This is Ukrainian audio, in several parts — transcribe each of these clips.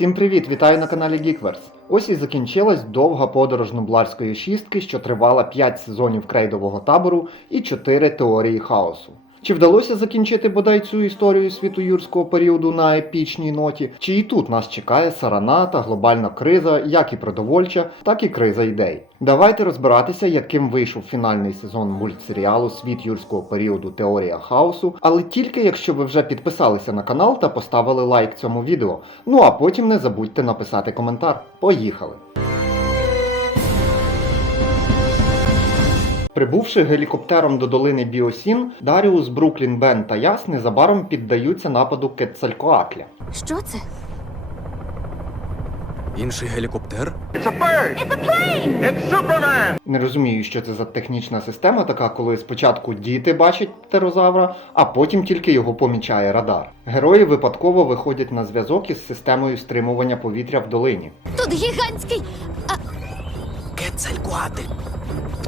Всім привіт! Вітаю на каналі Geekverse. Ось і закінчилась довга подорож Нубларської шістки, що тривала 5 сезонів крейдового табору і 4 теорії хаосу. Чи вдалося закінчити бодай цю історію світу юрського періоду на епічній ноті? Чи і тут нас чекає сарана та глобальна криза, як і продовольча, так і криза ідей? Давайте розбиратися, яким вийшов фінальний сезон мультсеріалу Світ юрського періоду Теорія хаосу, але тільки якщо ви вже підписалися на канал та поставили лайк цьому відео. Ну а потім не забудьте написати коментар. Поїхали! Прибувши гелікоптером до долини Біосін, Даріус, Бруклін, Бен та Яс незабаром піддаються нападу Кетцалькоатля. Що це? Інший гелікоптер? It's a bird! It's a plane! It's Superman! Не розумію, що це за технічна система, така, коли спочатку діти бачать птерозавра, а потім тільки його помічає радар. Герої випадково виходять на зв'язок із системою стримування повітря в долині. Тут гігантський Кецалькуатль!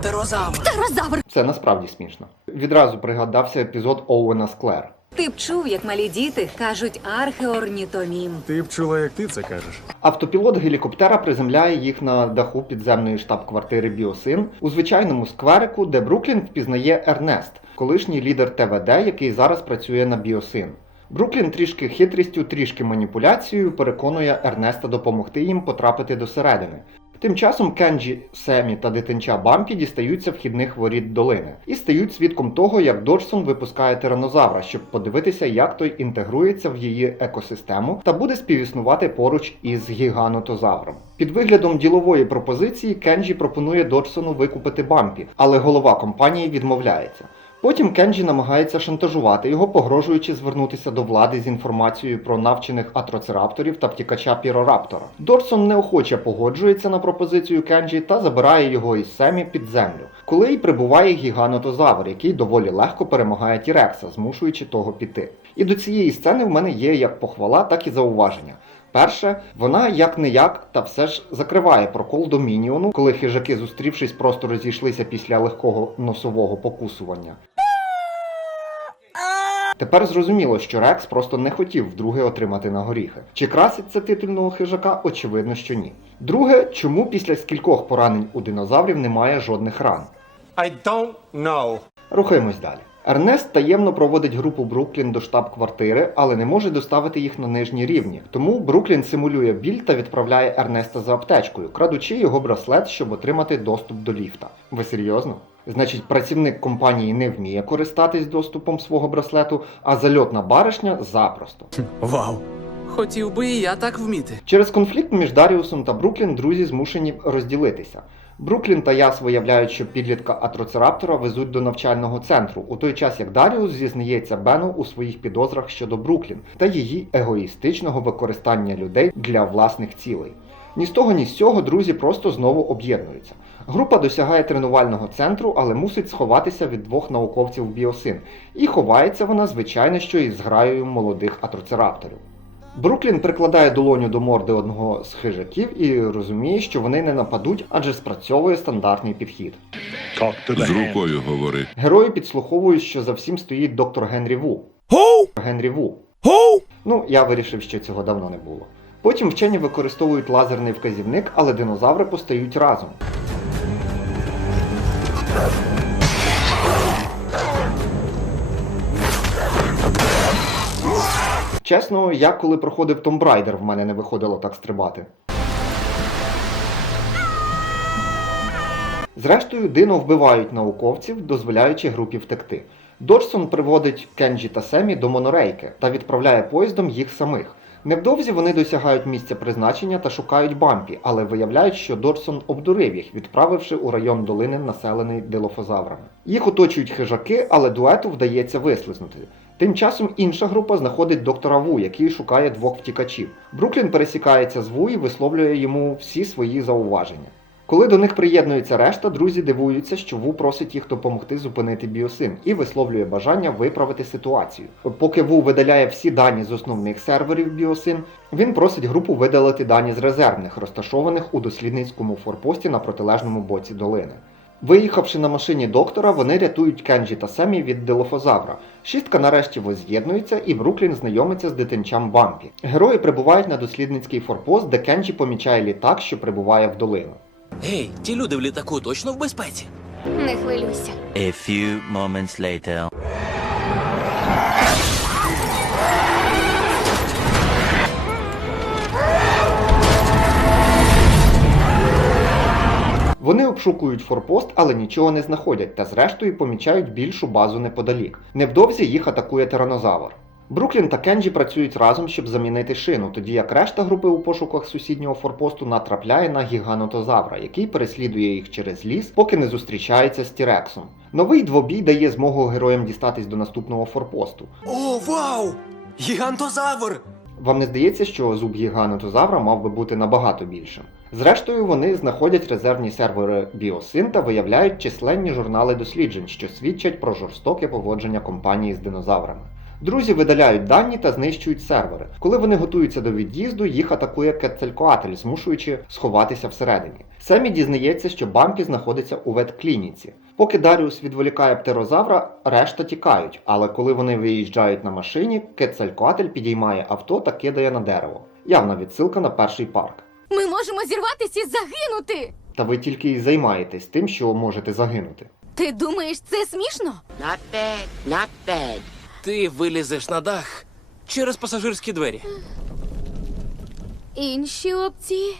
Птерозавр! птерозавр. Це насправді смішно. Відразу пригадався епізод Оуена Склер. Ти б чув, як малі діти кажуть археорнітомім. Ти б чула, як ти це кажеш. Автопілот гелікоптера приземляє їх на даху підземної штаб-квартири Біосин у звичайному скверику, де Бруклін впізнає Ернест, колишній лідер ТВД, який зараз працює на Біосин. Бруклін трішки хитрістю, трішки маніпуляцією переконує Ернеста допомогти їм потрапити до середини. Тим часом Кенджі, Семі та дитинча Бампі дістаються вхідних воріт долини і стають свідком того, як Доджсон випускає тиранозавра, щоб подивитися, як той інтегрується в її екосистему та буде співіснувати поруч із гіганотозавром. Під виглядом ділової пропозиції Кенджі пропонує Доджсону викупити Бампі, але голова компанії відмовляється. Потім Кенджі намагається шантажувати його, погрожуючи звернутися до влади з інформацією про навчених атроцерапторів та втікача Пірораптора. Дорсон неохоче погоджується на пропозицію Кенджі та забирає його із Семі під землю, коли й прибуває гіганотозавр, який доволі легко перемагає Тірекса, змушуючи того піти. І до цієї сцени в мене є як похвала, так і зауваження. Перше, вона як не як, та все ж закриває прокол Домініону, коли хижаки, зустрівшись, просто розійшлися після легкого носового покусування. Тепер зрозуміло, що Рекс просто не хотів вдруге отримати на горіхи. Чи красить це титульного хижака? Очевидно, що ні. Друге, чому після скількох поранень у динозаврів немає жодних ран? I don't know. Рухаємось далі. Ернест таємно проводить групу Бруклін до штаб-квартири, але не може доставити їх на нижні рівні. Тому Бруклін симулює біль та відправляє Ернеста за аптечкою, крадучи його браслет, щоб отримати доступ до ліфта. Ви серйозно? Значить, працівник компанії не вміє користатись доступом свого браслету, а зальотна баришня запросто. Вау! Хотів би і я так вміти. Через конфлікт між Даріусом та Бруклін друзі змушені розділитися. Бруклін та Яс виявляють, що підлітка Атроцераптора везуть до навчального центру, у той час як Даріус зізнається Бену у своїх підозрах щодо Бруклін та її егоїстичного використання людей для власних цілей. Ні з того, ні з цього друзі просто знову об'єднуються. Група досягає тренувального центру, але мусить сховатися від двох науковців біосин. І ховається вона, звичайно, що із зграєю молодих атроцерапторів. Бруклін прикладає долоню до морди одного з хижаків і розуміє, що вони не нападуть, адже спрацьовує стандартний підхід. З рукою говори. Герої підслуховують, що за всім стоїть доктор Генрі Ву. Генрі Ву. Ну, я вирішив, що цього давно не було. Потім вчені використовують лазерний вказівник, але динозаври постають разом. Чесно, я коли проходив Tomb Raider, в мене не виходило так стрибати. Зрештою, Дино вбивають науковців, дозволяючи групі втекти. Доджсон приводить Кенджі та Семі до монорейки та відправляє поїздом їх самих. Невдовзі вони досягають місця призначення та шукають Бампі, але виявляють, що Дорсон обдурив їх, відправивши у район долини, населений дилофозаврами. Їх оточують хижаки, але дуету вдається вислизнути. Тим часом інша група знаходить доктора Ву, який шукає двох втікачів. Бруклін пересікається з Ву і висловлює йому всі свої зауваження. Коли до них приєднується решта, друзі дивуються, що Ву просить їх допомогти зупинити біосин і висловлює бажання виправити ситуацію. Поки Ву видаляє всі дані з основних серверів біосин, він просить групу видалити дані з резервних, розташованих у дослідницькому форпості на протилежному боці долини. Виїхавши на машині доктора, вони рятують Кенджі та Семі від дилофозавра. Шістка нарешті воз'єднується і Бруклін знайомиться з дитинчам Бампі. Герої прибувають на дослідницький форпост, де Кенджі помічає літак, що прибуває в долину. Гей, ті люди в літаку точно в безпеці. Не хвилюйся. A few moments later. Вони обшукують форпост, але нічого не знаходять та зрештою помічають більшу базу неподалік. Невдовзі їх атакує тиранозавр. Бруклін та Кенджі працюють разом, щоб замінити шину, тоді як решта групи у пошуках сусіднього форпосту натрапляє на гіганотозавра, який переслідує їх через ліс, поки не зустрічається з Тірексом. Новий двобій дає змогу героям дістатись до наступного форпосту. О, вау! Гігантозавр! Вам не здається, що зуб гіганотозавра мав би бути набагато більшим? Зрештою, вони знаходять резервні сервери Біосин та виявляють численні журнали досліджень, що свідчать про жорстоке поводження компанії з динозаврами. Друзі видаляють дані та знищують сервери. Коли вони готуються до від'їзду, їх атакує Кетцелькоатль, змушуючи сховатися всередині. Семі дізнається, що Бампі знаходиться у ветклініці. Поки Даріус відволікає птерозавра, решта тікають, але коли вони виїжджають на машині, Кетцелькоатль підіймає авто та кидає на дерево. Явна відсилка на перший парк. Ми можемо зірватися і загинути. Та ви тільки і займаєтесь тим, що можете загинути. Ти думаєш, це смішно? Not bad, not bad. Ти вилізеш на дах через пасажирські двері. Інші опції?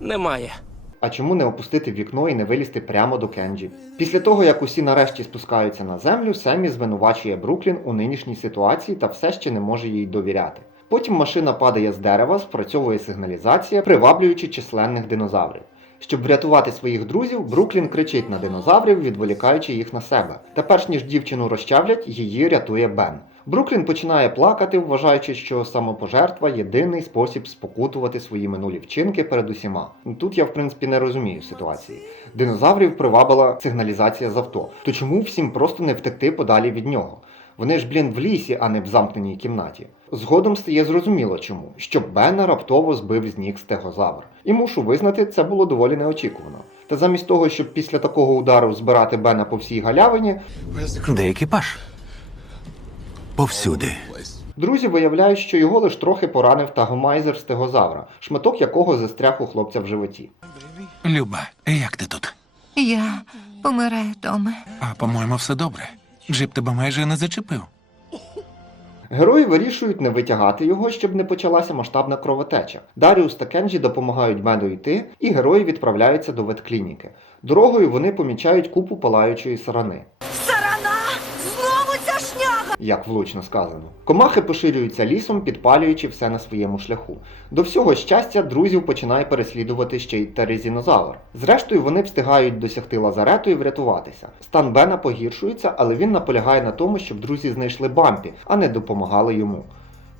Немає. А чому не опустити вікно і не вилізти прямо до Кенджі? Після того, як усі нарешті спускаються на землю, Семі звинувачує Бруклін у нинішній ситуації та все ще не може їй довіряти. Потім машина падає з дерева, спрацьовує сигналізація, приваблюючи численних динозаврів. Щоб врятувати своїх друзів, Бруклін кричить на динозаврів, відволікаючи їх на себе. Та перш ніж дівчину розчавлять, її рятує Бен. Бруклін починає плакати, вважаючи, що самопожертва єдиний спосіб спокутувати свої минулі вчинки перед усіма. Тут я, в принципі, не розумію ситуації. Динозаврів привабила сигналізація з авто. То чому всім просто не втекти подалі від нього? Вони ж, блін, в лісі, а не в замкненій кімнаті. Згодом стає зрозуміло чому, що Бена раптово збив з ніг стегозавр. І мушу визнати, це було доволі неочікувано. Та замість того, щоб після такого удару збирати Бена по всій галявині, Де екіпаж? Повсюди. Друзі виявляють, що його лиш трохи поранив тагомайзер стегозавра, шматок якого застряг у хлопця в животі. Люба, як ти тут? Я помираю, Томе. А по-моєму, все добре. Джип тебе майже не зачепив. Герої вирішують не витягати його, щоб не почалася масштабна кровотеча. Даріус та Кенджі допомагають меду йти, і герої відправляються до ветклініки. Дорогою вони помічають купу палаючої сарани. Як влучно сказано. Комахи поширюються лісом, підпалюючи все на своєму шляху. До всього щастя, друзів починає переслідувати ще й терезінозавр. Зрештою, вони встигають досягти лазарету і врятуватися. Стан Бена погіршується, але він наполягає на тому, щоб друзі знайшли Бампі, а не допомагали йому.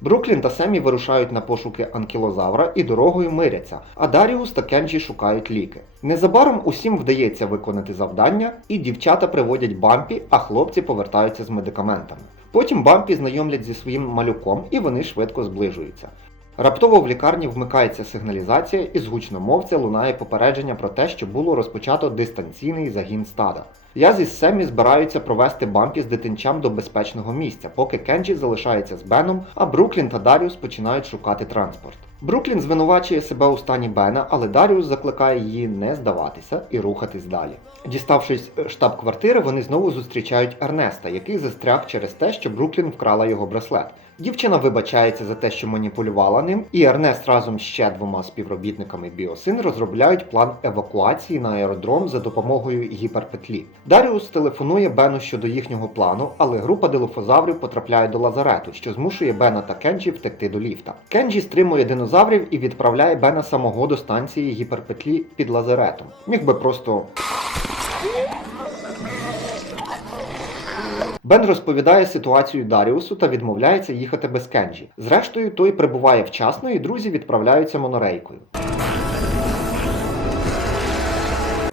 Бруклін та Семі вирушають на пошуки анкілозавра і дорогою миряться, а Даріус та Кенджі шукають ліки. Незабаром усім вдається виконати завдання, і дівчата приводять Бампі, а хлопці повертаються з медикаментами. Потім Бампі знайомлять зі своїм малюком, і вони швидко зближуються. Раптово в лікарні вмикається сигналізація, і з гучномовця лунає попередження про те, що було розпочато дистанційний загін стада. Я зі Семі збираються провести Бампі з дитинчам до безпечного місця, поки Кенджі залишається з Беном, а Бруклін та Даріус починають шукати транспорт. Бруклін звинувачує себе у стані Бена, але Даріус закликає її не здаватися і рухатись далі. Діставшись е, штаб-квартири, вони знову зустрічають Ернеста, який застряг через те, що Бруклін вкрала його браслет. Дівчина вибачається за те, що маніпулювала ним, і Ернест разом з ще двома співробітниками Біосин розробляють план евакуації на аеродром за допомогою гіперпетлі. Даріус телефонує Бену щодо їхнього плану, але група дилофозаврів потрапляє до лазарету, що змушує Бена та Кенджі втекти до ліфта. Кенджі стримує динозаврів і відправляє Бена самого до станції гіперпетлі під лазаретом. Міг би просто Бен розповідає ситуацію Даріусу та відмовляється їхати без Кенджі. Зрештою, той прибуває вчасно і друзі відправляються монорейкою.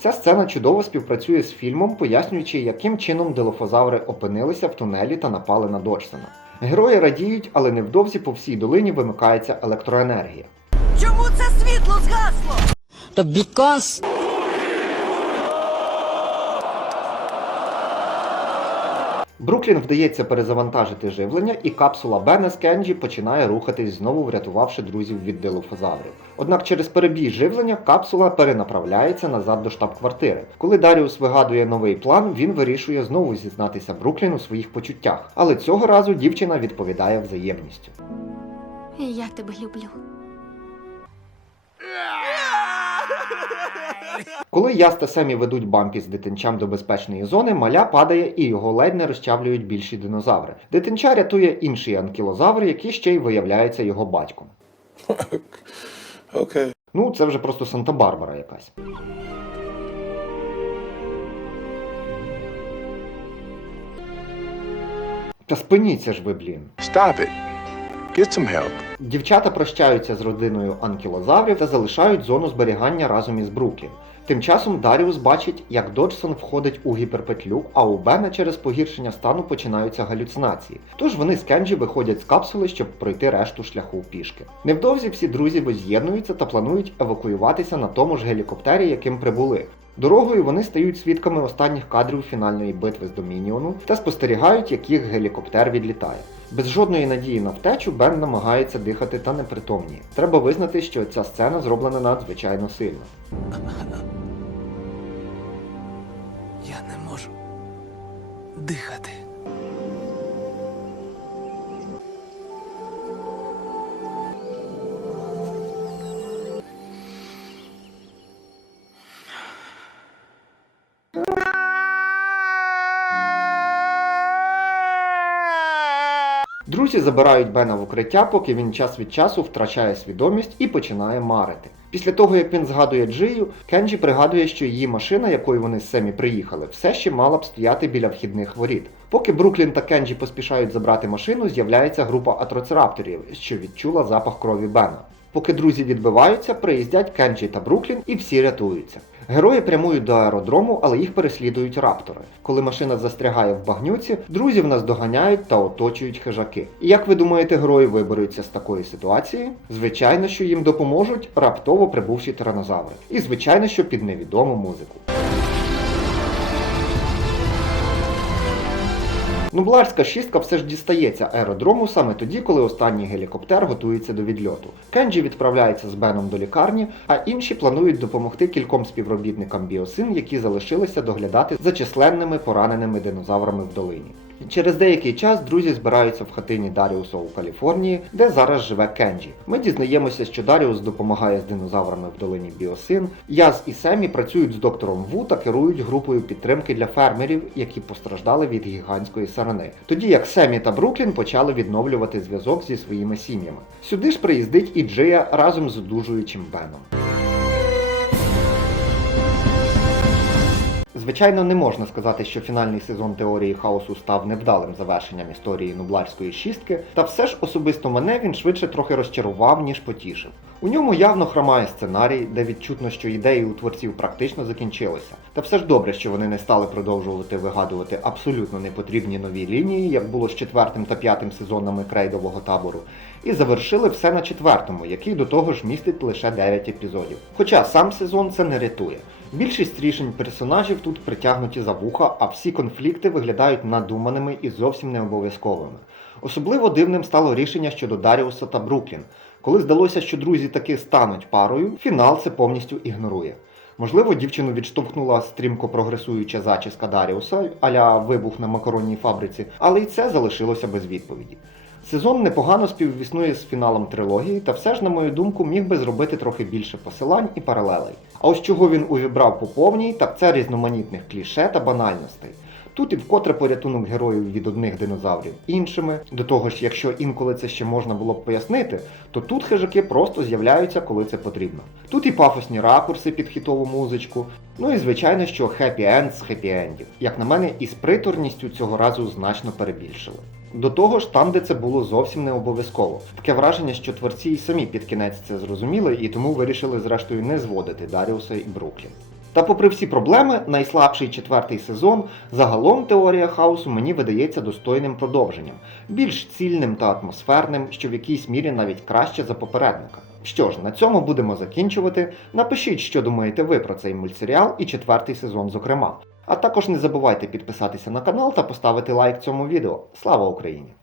Ця сцена чудово співпрацює з фільмом, пояснюючи, яким чином дилофозаври опинилися в тунелі та напали на Доджсона. Герої радіють, але невдовзі по всій долині вимикається електроенергія. Чому це світло згасло? Та бікос Бруклін вдається перезавантажити живлення, і капсула Бена з Кенджі починає рухатись знову, врятувавши друзів від дилофозаврів. Однак через перебій живлення капсула перенаправляється назад до штаб-квартири. Коли Даріус вигадує новий план, він вирішує знову зізнатися Бруклін у своїх почуттях. Але цього разу дівчина відповідає взаємністю. Я тебе люблю. Коли Яс та Семі ведуть бампі з дитинчам до безпечної зони, маля падає і його ледь не розчавлюють більші динозаври. Дитинча рятує інший анкілозавр, який ще й виявляється його батьком. Okay. Ну, це вже просто Санта-Барбара якась. Та спиніться ж ви, блін. Stop it. Get some help. Дівчата прощаються з родиною анкілозаврів та залишають зону зберігання разом із Бруклін. Тим часом Даріус бачить, як Доджсон входить у гіперпетлю, а у Бена через погіршення стану починаються галюцинації. Тож вони з Кенджі виходять з капсули, щоб пройти решту шляху пішки. Невдовзі всі друзі воз'єднуються та планують евакуюватися на тому ж гелікоптері, яким прибули. Дорогою вони стають свідками останніх кадрів фінальної битви з Домініону та спостерігають, як їх гелікоптер відлітає. Без жодної надії на втечу Бен намагається дихати та непритомніє. Треба визнати, що ця сцена зроблена надзвичайно сильно. Я не можу дихати. Друзі забирають Бена в укриття, поки він час від часу втрачає свідомість і починає марити. Після того, як він згадує Джию, Кенджі пригадує, що її машина, якою вони з Семі приїхали, все ще мала б стояти біля вхідних воріт. Поки Бруклін та Кенджі поспішають забрати машину, з'являється група атроцерапторів, що відчула запах крові Бена. Поки друзі відбиваються, приїздять Кенджі та Бруклін і всі рятуються. Герої прямують до аеродрому, але їх переслідують раптори. Коли машина застрягає в багнюці, друзів нас доганяють та оточують хижаки. І як ви думаєте, герої виберуться з такої ситуації? Звичайно, що їм допоможуть раптово прибувші тиранозаври. І звичайно, що під невідому музику. Нубларська шістка все ж дістається аеродрому саме тоді, коли останній гелікоптер готується до відльоту. Кенджі відправляється з Беном до лікарні, а інші планують допомогти кільком співробітникам біосин, які залишилися доглядати за численними пораненими динозаврами в долині. Через деякий час друзі збираються в хатині Даріуса у Каліфорнії, де зараз живе Кенджі. Ми дізнаємося, що Даріус допомагає з динозаврами в долині Біосин. Яз і Семі працюють з доктором Ву та керують групою підтримки для фермерів, які постраждали від гігантської сарани. Тоді як Семі та Бруклін почали відновлювати зв'язок зі своїми сім'ями. Сюди ж приїздить і Джия разом з одужуючим Беном. Звичайно, не можна сказати, що фінальний сезон теорії хаосу став невдалим завершенням історії Нубларської шістки, та все ж особисто мене він швидше трохи розчарував, ніж потішив. У ньому явно хромає сценарій, де відчутно, що ідеї у творців практично закінчилися. Та все ж добре, що вони не стали продовжувати вигадувати абсолютно непотрібні нові лінії, як було з четвертим та п'ятим сезонами крейдового табору, і завершили все на четвертому, який до того ж містить лише 9 епізодів. Хоча сам сезон це не рятує. Більшість рішень персонажів тут притягнуті за вуха, а всі конфлікти виглядають надуманими і зовсім не обов'язковими. Особливо дивним стало рішення щодо Даріуса та Бруклін. Коли здалося, що друзі таки стануть парою, фінал це повністю ігнорує. Можливо, дівчину відштовхнула стрімко прогресуюча зачіска Даріуса, аля вибух на макаронній фабриці, але й це залишилося без відповіді. Сезон непогано співвіснує з фіналом трилогії, та все ж, на мою думку, міг би зробити трохи більше посилань і паралелей. А ось чого він увібрав по повній, так це різноманітних кліше та банальностей. Тут і вкотре порятунок героїв від одних динозаврів іншими. До того ж, якщо інколи це ще можна було б пояснити, то тут хижаки просто з'являються, коли це потрібно. Тут і пафосні ракурси під хітову музичку. Ну і звичайно, що хеппі-енд з хеппі-ендів. Як на мене, із приторністю цього разу значно перебільшили. До того ж, там, де це було зовсім не обов'язково. Таке враження, що творці й самі під кінець це зрозуміли і тому вирішили зрештою не зводити Даріуса і Бруклін. Та попри всі проблеми, найслабший четвертий сезон, загалом теорія хаосу мені видається достойним продовженням, більш цільним та атмосферним, що в якійсь мірі навіть краще за попередника. Що ж, на цьому будемо закінчувати. Напишіть, що думаєте ви про цей мультсеріал і четвертий сезон, зокрема. А також не забувайте підписатися на канал та поставити лайк цьому відео. Слава Україні!